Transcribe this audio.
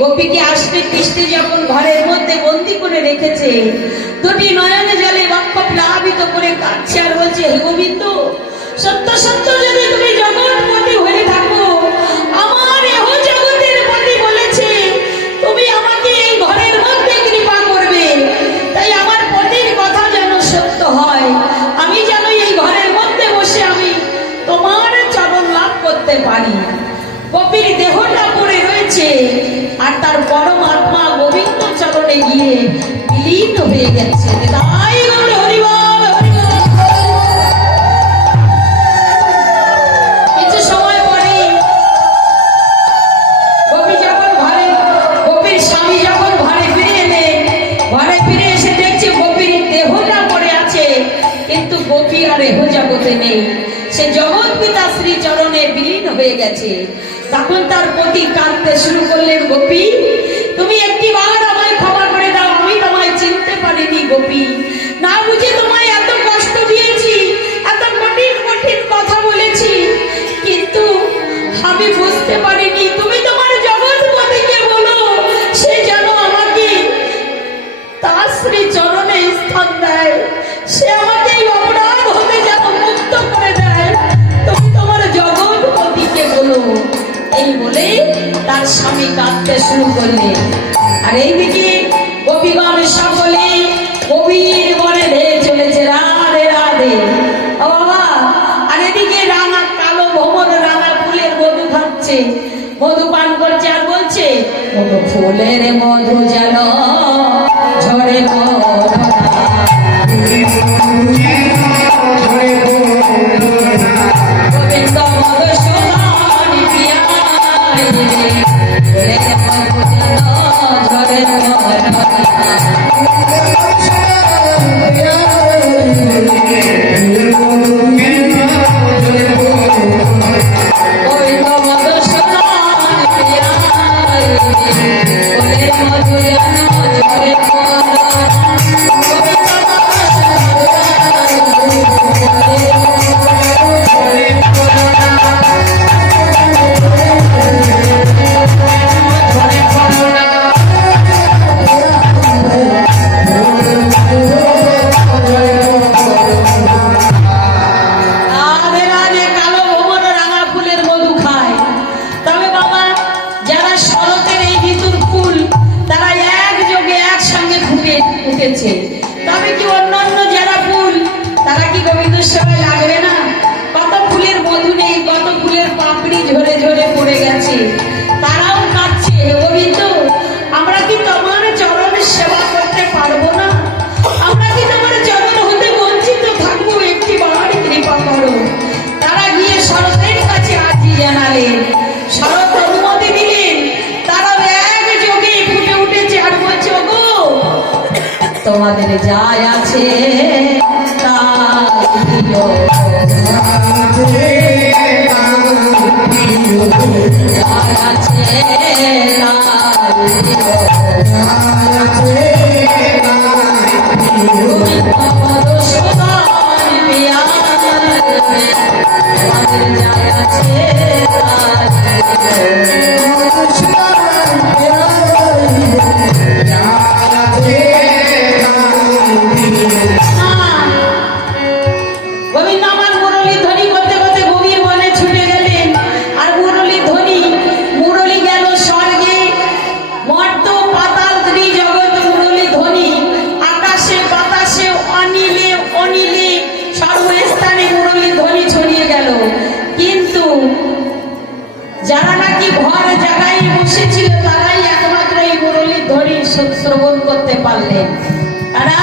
গোপীকে আসতে কৃষ্ণে যখন ঘরের মধ্যে বন্দি করে রেখেছে, দুটি নয়নে জলে বক্ষ প্লাবিত করে কাঁদছে আর বলছে, হে গোবিন্দ, সত্য সত্য যদি তুমি জগৎপতি হয়ে থাকো, আমার এহ জগতের পতি বলেছে তুমি আমাকে এই ঘরের মধ্যে কৃপা করবে, তাই আমার পতির কথা যেন সত্য হয়, আমি যেন এই ঘরের মধ্যে বসে আমি তোমার চরণ লাভ করতে পারি। গোপীর দেহটা পড়ে রয়েছে আর তার পরমাত্মা গোবিন্দ চরণে গিয়ে বিলীন হয়ে গেছে। তাই হরিবল কিছু সময় পরে গোপী যখন গোপীর স্বামী যখন ঘরে ফিরে এলেন, ঘরে ফিরে এসে দেখছে গোপীর দেহটা পড়ে আছে, কিন্তু গোপী আর এহ জগতে নেই, সে জগৎ পিতা শ্রী চরণে বিলীন হয়ে গেছে। তখন তার পতি কাঁদতে শুরু করলেন, গোপী তুমি একটি বার আমায় ক্ষমা করে দাও, আমি তোমায় চিনতে পারিনি গোপী, না বুঝে তোমায় এত কষ্ট দিয়েছি, এত কঠিন কঠিন কথা বলেছি, কিন্তু আমি বুঝতে পারিনি তুমি তোমার জগৎপতিকে বলো সে যেন আমাকে তার শ্রী চরণে স্থান দেয়, সে আমাকে এই অপরাধ হতে যেন মুক্ত করে দেয়, তুমি তোমার জগৎপতিকে বলো। এই বলে তার স্বামী কাঁদতে শুরু করলেন। আর এইদিকে গোপীগণ সকলে গভীর বনে ধেয়ে চলেছে, রাধে রাধে। ও বাবা, আর এদিকে রাঙা কালো ভ্রমর রাঙা ফুলের মধু খাচ্ছে, মধু পান করছে আর বলছে, মধু ফুলের মধু যেন ঝরে উঠেছে। তবে কি অন্যান্য যারা ফুল তারা কি গোবিন্দের সবাই লাগবে না? কত ফুলের মধু নেই, কত ফুলের পাপড়ি ঝরে ঝরে পড়ে গেছে, তারাও কাঁদছে, হে গোবিন্দ আমরা কি তোমার চরণের সেবা করতে পারবো না? আমরা কি তোমার চরণ হতে বঞ্চিত থাকবো? একটি বার কৃপা করো। তারা গিয়ে শরতের কাছে আর্জি জানালেন, শরৎ অনুমতি দিলেন, তারা এক যোগে ফুটে উঠেছে আর বলছে, ওগো তোমাদের যাই আছে তাই দিও, যাই আছে তাই দিও। গোবিন্দ আমার মুরলী ধ্বনি করতে করতে গভীর বনে ছুটে গেলেন। আর মুরলী গেল স্বর্গে, মর্ত পাতাল ত্রিজগৎ মুরলী ধ্বনি, আকাশে বাতাসে অনিলে অনিলে সর্বস্থানে মুরলী ধ্বনি ছড়িয়ে গেল। কিন্তু যারা নাকি ঘর জায়গায় বসেছিল তারাই একমাত্র এই মুরলী ধ্বনি শ্রবণ করতে পারলেন। তারা